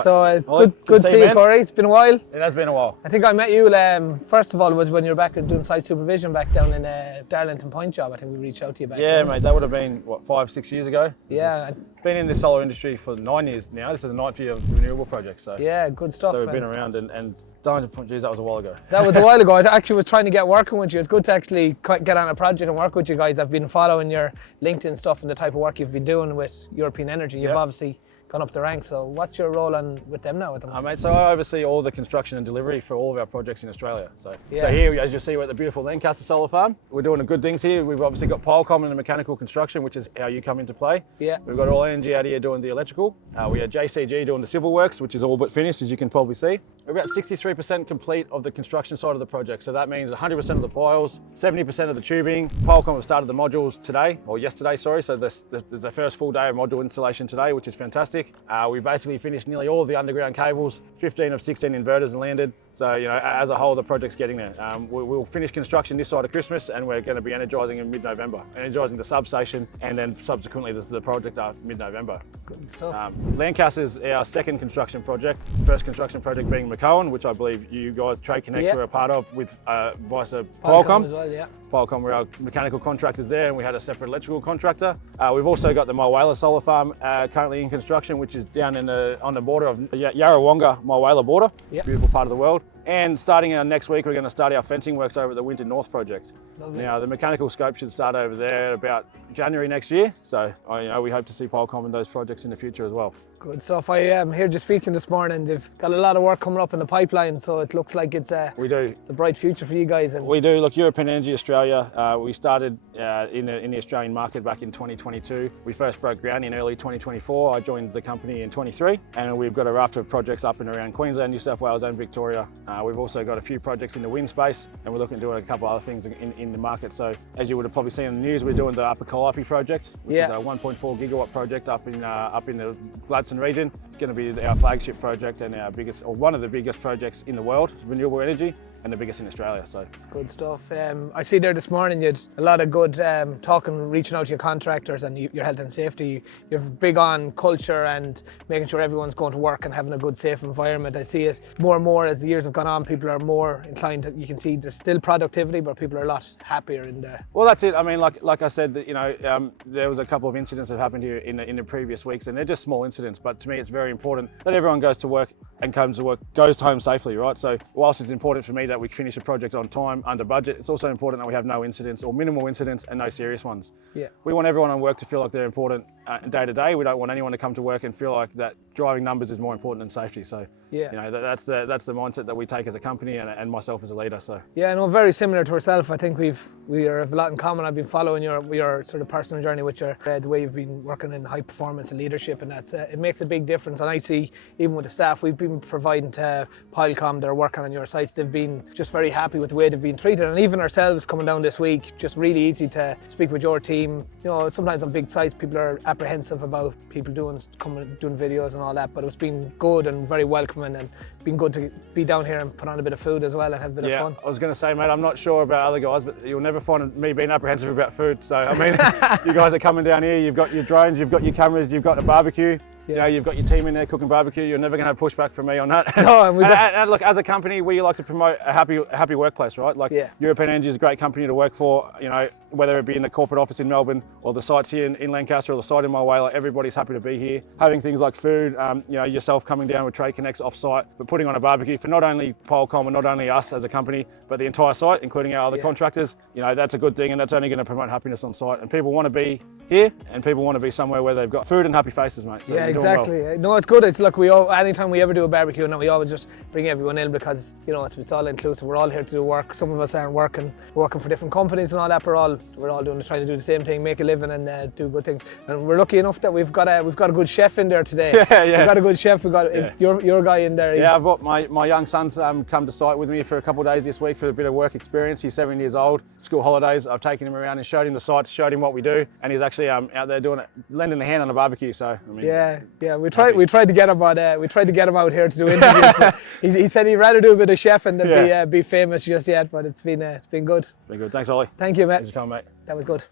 So Ollie, good to see you, Corey. It's been a while. It has been a while. I think I met you first of all was when you were back doing site supervision back down in Darlington Point job. I think we reached out to you back then. Mate, that would have been, what, 5-6 years ago? Yeah. Been in the solar industry for 9 years now. This is the 9th year of renewable projects. So yeah, good stuff. So we've been around and Darlington Point, geez, that was a while ago. That was a while ago. I actually was trying to get working with you. It's good to actually get on a project and work with you guys. I've been following your LinkedIn stuff and the type of work you've been doing with European Energy. You've obviously gone up the ranks. So what's your role with them now at the moment? Mate, so I oversee all the construction and delivery for all of our projects in Australia. So here, as you see, we're at the beautiful Lancaster Solar Farm. We're doing good things here. We've obviously got pilecom and the mechanical construction, which is how you come into play. Yeah. We've got all energy out here doing the electrical. We have JCG doing the civil works, which is all but finished, as you can probably see. We're about 63% complete of the construction side of the project. So that means 100% of the piles, 70% of the tubing. Pilecom have started the modules today, or yesterday, sorry. So there's the first full day of module installation today, which is fantastic. We basically finished nearly all of the underground cables, 15 of 16 inverters landed. So, you know, as a whole, the project's getting there. We'll finish construction this side of Christmas, and we're going to be energising in mid-November, energising the substation, and then subsequently the project after mid-November. Good stuff. Lancaster's our second construction project. First construction project being McCowan, which I believe you guys, TradeConnex, were a part of with vice Pilecom. As well, yeah. Pilecom were our mechanical contractors there, and we had a separate electrical contractor. We've also got the Mulwala Solar Farm currently in construction, which is down on the border of Yarrawonga-Mulwala border. Yep. Beautiful part of the world. And starting next week, we're going to start our fencing works over at the Winton North project. Lovely. Now, the mechanical scope should start over there about January next year. So, we hope to see Pilecom in those projects in the future as well. Good stuff. I heard you speaking this morning. You've got a lot of work coming up in the pipeline, so it looks like it's a bright future for you guys. We do. Look, European Energy Australia, we started in the Australian market back in 2022. We first broke ground in early 2024. I joined the company in 23, and we've got a raft of projects up and around Queensland, New South Wales and Victoria. We've also got a few projects in the wind space, and we're looking at doing a couple other things in the market. So as you would have probably seen in the news, we're doing the Upper Calliope project, which is a 1.4 gigawatt project up in the Gladstone region. It's going to be our flagship project and our biggest, or one of the biggest projects in the world, renewable energy, and the biggest in Australia. So good stuff. I see there this morning you had a lot of good talking, reaching out to your contractors and your health and safety. You're big on culture and making sure everyone's going to work and having a good, safe environment. I see it more and more as the years have gone on. People are more inclined to, you can see there's still productivity, but people are a lot happier in there. Well, that's it. I mean, like I said, there was a couple of incidents that happened here in the previous weeks, and they're just small incidents. But to me, it's very important that everyone goes to work and comes to work, goes home safely, right? So whilst it's important for me that we finish a project on time, under budget, it's also important that we have no incidents or minimal incidents and no serious ones. Yeah. We want everyone on work to feel like they're important day to day. We don't want anyone to come to work and feel like that driving numbers is more important than safety. So that's the mindset that we take as a company and myself as a leader. So yeah, no, very similar to ourselves. I think we have a lot in common. I've been following your sort of personal journey with the way you've been working in high performance and leadership, and that's it makes a big difference. And I see even with the staff we've been providing to Pilecom that are working on your sites, they've been just very happy with the way they've been treated. And even ourselves coming down this week, just really easy to speak with your team. You know, sometimes on big sites people are apprehensive about people doing videos and all that, but it's been good and very welcoming, and been good to be down here and put on a bit of food as well and have a bit of fun. I was going to say, mate, I'm not sure about other guys, but you'll never find me being apprehensive about food. So I mean, you guys are coming down here, you've got your drones, you've got your cameras, you've got the barbecue. You know, you've got your team in there cooking barbecue. You're never going to have pushback from me on that. No, and look, as a company, we like to promote a happy workplace, right? Like European Energy is a great company to work for. You know, whether it be in the corporate office in Melbourne or the sites here in Lancaster or the site in Mulwala, everybody's happy to be here. Having things like food, yourself coming down with TradeConnex off-site, but putting on a barbecue for not only Pilecom and not only us as a company, but the entire site, including our other contractors. You know, that's a good thing, and that's only going to promote happiness on site. And people want to be here, and people want to be somewhere where they've got food and happy faces, mate. So exactly. No, it's good. It's look, anytime we ever do a barbecue, we always just bring everyone in because it's all inclusive. We're all here to do work. Some of us aren't working for different companies and all that. We're all trying to do the same thing, make a living and do good things. And we're lucky enough that we've got a good chef in there today. We've got a good chef. We've got your guy in there. I've got my young son's come to site with me for a couple of days this week for a bit of work experience. He's 7 years old. School holidays. I've taken him around and showed him the sites, showed him what we do, and he's actually out there doing it, lending a hand on a barbecue. So I mean, we tried to get him out here to do interviews. But he said he'd rather do a bit of chefing than be famous just yet. But it's been good. Been good. Thanks, Ollie. Thank you, mate. Thanks for coming, mate. That was good.